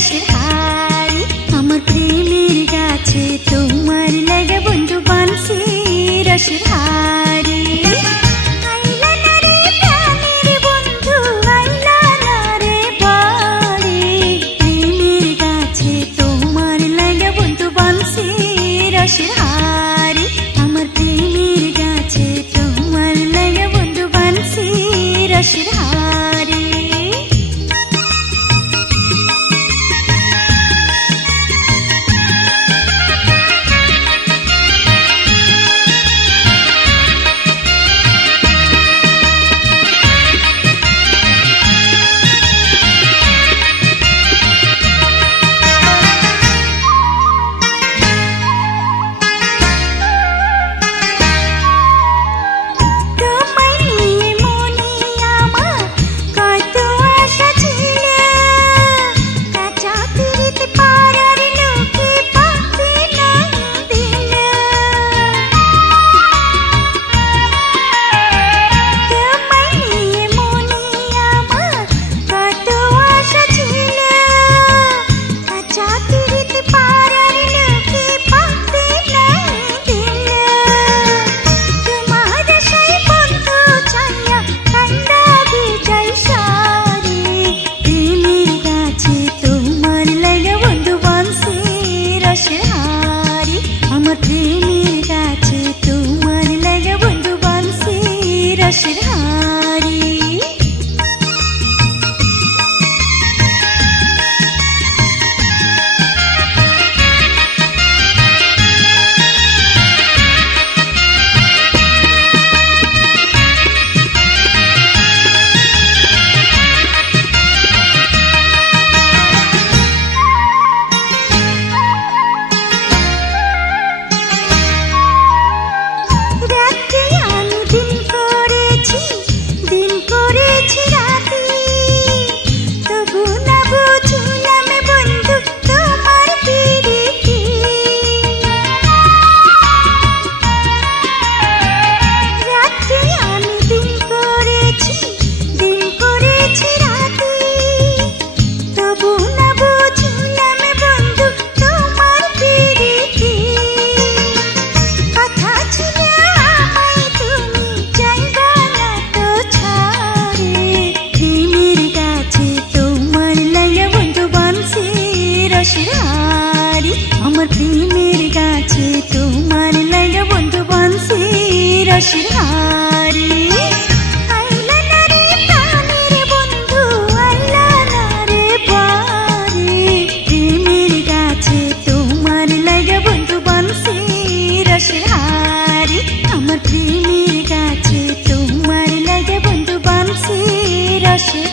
রসের হাড়ি আমার প্রেমের গাছে তোমার লাগে বন্ধু বানছি রসের হাড়ি আইলা না রে প্রাণের বন্ধু আইলা না রে বাড়ি প্রেমের গাছে তোমার লাগে বন্ধু বানছি রসের হাড়ি আমার প্রেমের গাছে তোমার লাগে বন্ধু বানছি রসের হাড়ি আমার প্রেমের গাছে তোমার লাগে বন্ধু বানছি রসের হাড়ি আইলা না রে প্রাণের বন্ধু আইলা না রে বাড়ি প্রেমের গাছে তোমার লাগে বন্ধু বানছি রসের হাড়ি আমার প্রেমের গাছে তোমার লাগে বন্ধু বানছি রসের